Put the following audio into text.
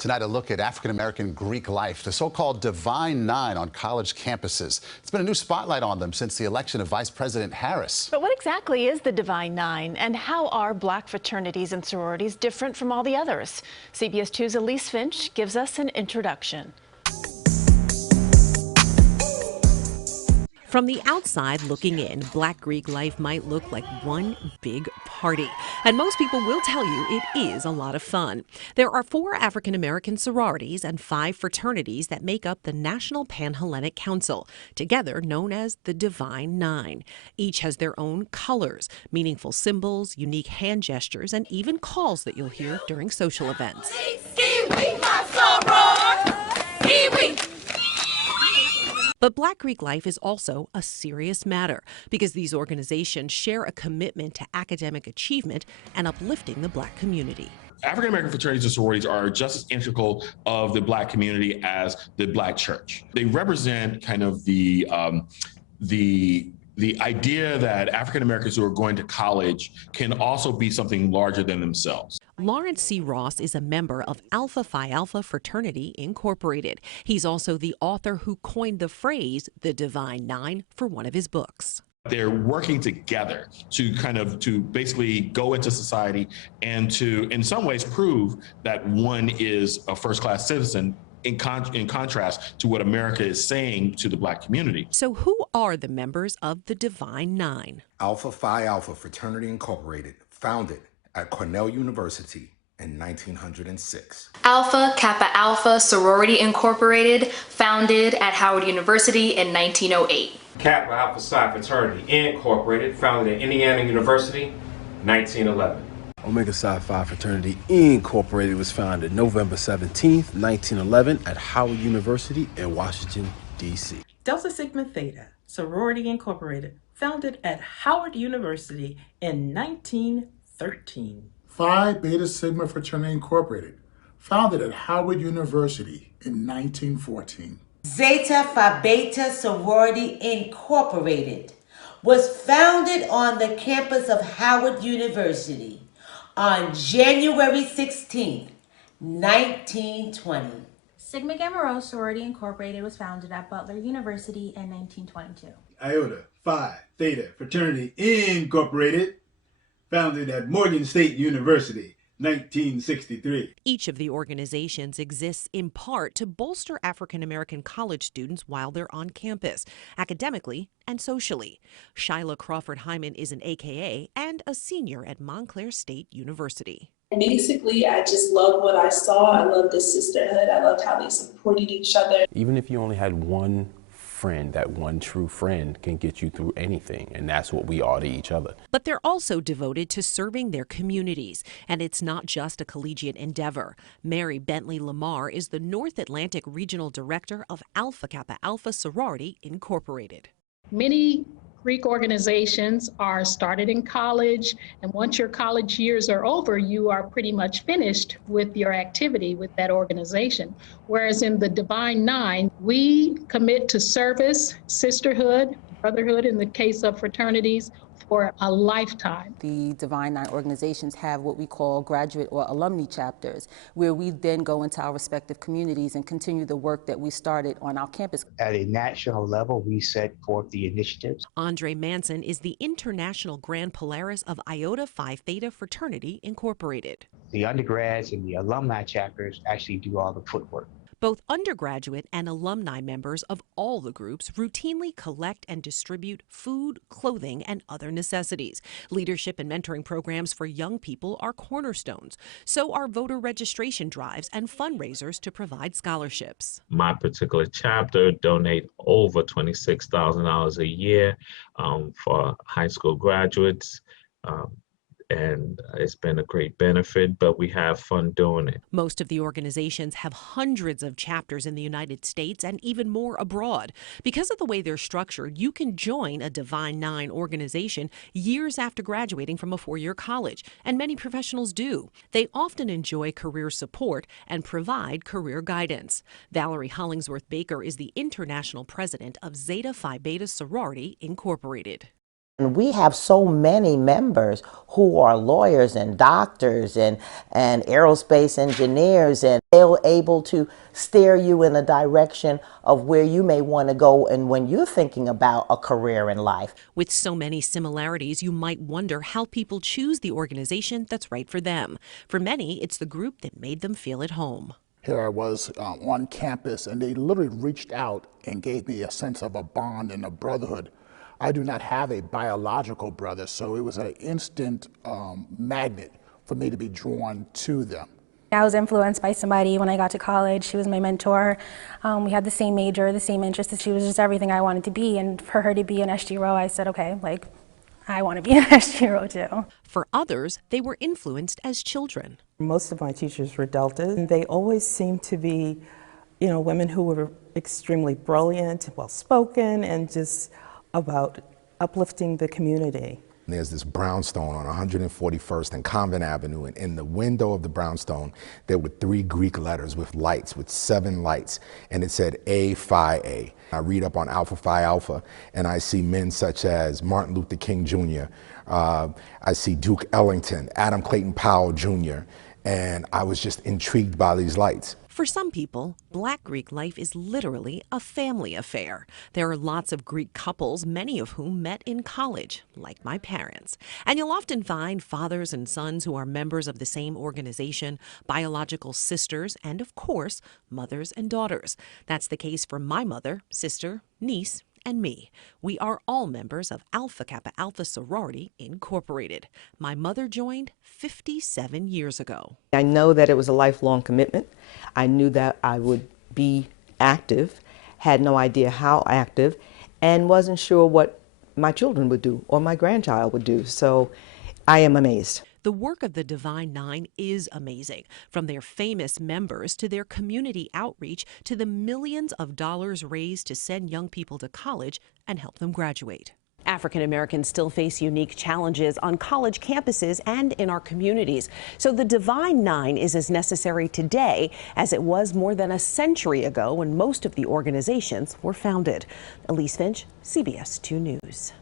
Tonight, a look at African-American Greek life, the so-called Divine Nine on college campuses. It's been a new spotlight on them since the election of Vice President Harris. But what exactly is the Divine Nine, and how are black fraternities and sororities different from all the others? CBS 2's Elise Finch gives us an introduction. From the outside looking in, Black Greek life might look like one big party. And most people will tell you it is a lot of fun. There are 4 African-American sororities and 5 fraternities that make up the National Pan-Hellenic Council, together known as the Divine Nine. Each has their own colors, meaningful symbols, unique hand gestures, and even calls that you'll hear during social events. But Black Greek life is also a serious matter because these organizations share a commitment to academic achievement and uplifting the black community. African-American fraternities and sororities are just as integral of the black community as the black church. They represent kind of the idea that African-Americans who are going to college can also be something larger than themselves. Lawrence C. Ross is a member of Alpha Phi Alpha Fraternity Incorporated. He's also the author who coined the phrase, the Divine Nine, for one of his books. They're working together to basically go into society and to, in some ways, prove that one is a first-class citizen in contrast to what America is saying to the black community. So who are the members of the Divine Nine? Alpha Phi Alpha Fraternity Incorporated, founded at Cornell University in 1906. Alpha Kappa Alpha Sorority Incorporated, founded at Howard University in 1908. Kappa Alpha Psi Fraternity Incorporated, founded at Indiana University, 1911. Omega Psi Phi Fraternity Incorporated was founded November 17th, 1911 at Howard University in Washington, D.C. Delta Sigma Theta Sorority Incorporated, founded at Howard University in 1913. Phi Beta Sigma Fraternity Incorporated, founded at Howard University in 1914. Zeta Phi Beta Sorority Incorporated was founded on the campus of Howard University on January 16th, 1920. Sigma Gamma Rho Sorority Incorporated was founded at Butler University in 1922. IOTA Phi Theta Fraternity Incorporated, founded at Morgan State University, 1963. Each of the organizations exists in part to bolster African-American college students while they're on campus, academically and socially. SHAYLA CRAWFORD-HYMON is an AKA and a senior at Montclair State University. Basically, I just loved what I saw. I loved the sisterhood. I loved how they supported each other. Even if you only had one friend, that one true friend can get you through anything, and that's what we are to each other. But they're also devoted to serving their communities, and it's not just a collegiate endeavor. Mary Bentley Lamar is the North Atlantic Regional Director of Alpha Kappa Alpha Sorority Incorporated. Many Greek organizations are started in college, and once your college years are over, you are pretty much finished with your activity with that organization. Whereas in the Divine Nine, we commit to service, sisterhood, brotherhood in the case of fraternities, for a lifetime. The Divine Nine organizations have what we call graduate or alumni chapters, where we then go into our respective communities and continue the work that we started on our campus. At a national level, we set forth the initiatives. Andre Manson is the International Grand Polaris of IOTA Phi Theta Fraternity Incorporated. The undergrads and the alumni chapters actually do all the footwork. Both undergraduate and alumni members of all the groups routinely collect and distribute food, clothing, and other necessities. Leadership and mentoring programs for young people are cornerstones. So are voter registration drives and fundraisers to provide scholarships. My particular chapter donate over $26,000 a year for high school graduates. And it's been a great benefit, but we have fun doing it. Most of the organizations have hundreds of chapters in the United States and even more abroad. Because of the way they're structured, you can join a Divine Nine organization years after graduating from a 4-year college, and many professionals do. They often enjoy career support and provide career guidance. Valerie Hollingsworth Baker is the international president of Zeta Phi Beta Sorority Incorporated. And we have so many members who are lawyers and doctors and aerospace engineers, and they're able to steer you in a direction of where you may want to go and when you're thinking about a career in life. With so many similarities, you might wonder how people choose the organization that's right for them. For many, it's the group that made them feel at home. Here I was on campus, and they literally reached out and gave me a sense of a bond and a brotherhood. I do not have a biological brother, so it was an instant magnet for me to be drawn to them. I was influenced by somebody when I got to college. She was my mentor. We had the same major, the same interests. She was just everything I wanted to be. And for her to be an SGRO, I said, okay, like, I want to be an SGRO too. For others, they were influenced as children. Most of my teachers were Delta, and they always seemed to be, women who were extremely brilliant, well-spoken, and just about uplifting the community. There's this brownstone on 141st and Convent Avenue, and in the window of the brownstone, there were 3 Greek letters with lights, with 7 lights, and it said A Phi A. I read up on Alpha Phi Alpha, and I see men such as Martin Luther King Jr., I see Duke Ellington, Adam Clayton Powell Jr., and I was just intrigued by these lights. For some people, Black Greek life is literally a family affair. There are lots of Greek couples, many of whom met in college, like my parents. And you'll often find fathers and sons who are members of the same organization, biological sisters, and of course, mothers and daughters. That's the case for my mother, sister, niece, and me. We are all members of Alpha Kappa Alpha Sorority Incorporated. My mother joined 57 years ago. I know that it was a lifelong commitment. I knew that I would be active, had no idea how active, and wasn't sure what my children would do or my grandchild would do. So I am amazed. The work of the Divine Nine is amazing, from their famous members to their community outreach to the millions of dollars raised to send young people to college and help them graduate. African Americans still face unique challenges on college campuses and in our communities. So the Divine Nine is as necessary today as it was more than a century ago when most of the organizations were founded. Elise Finch, CBS 2 News.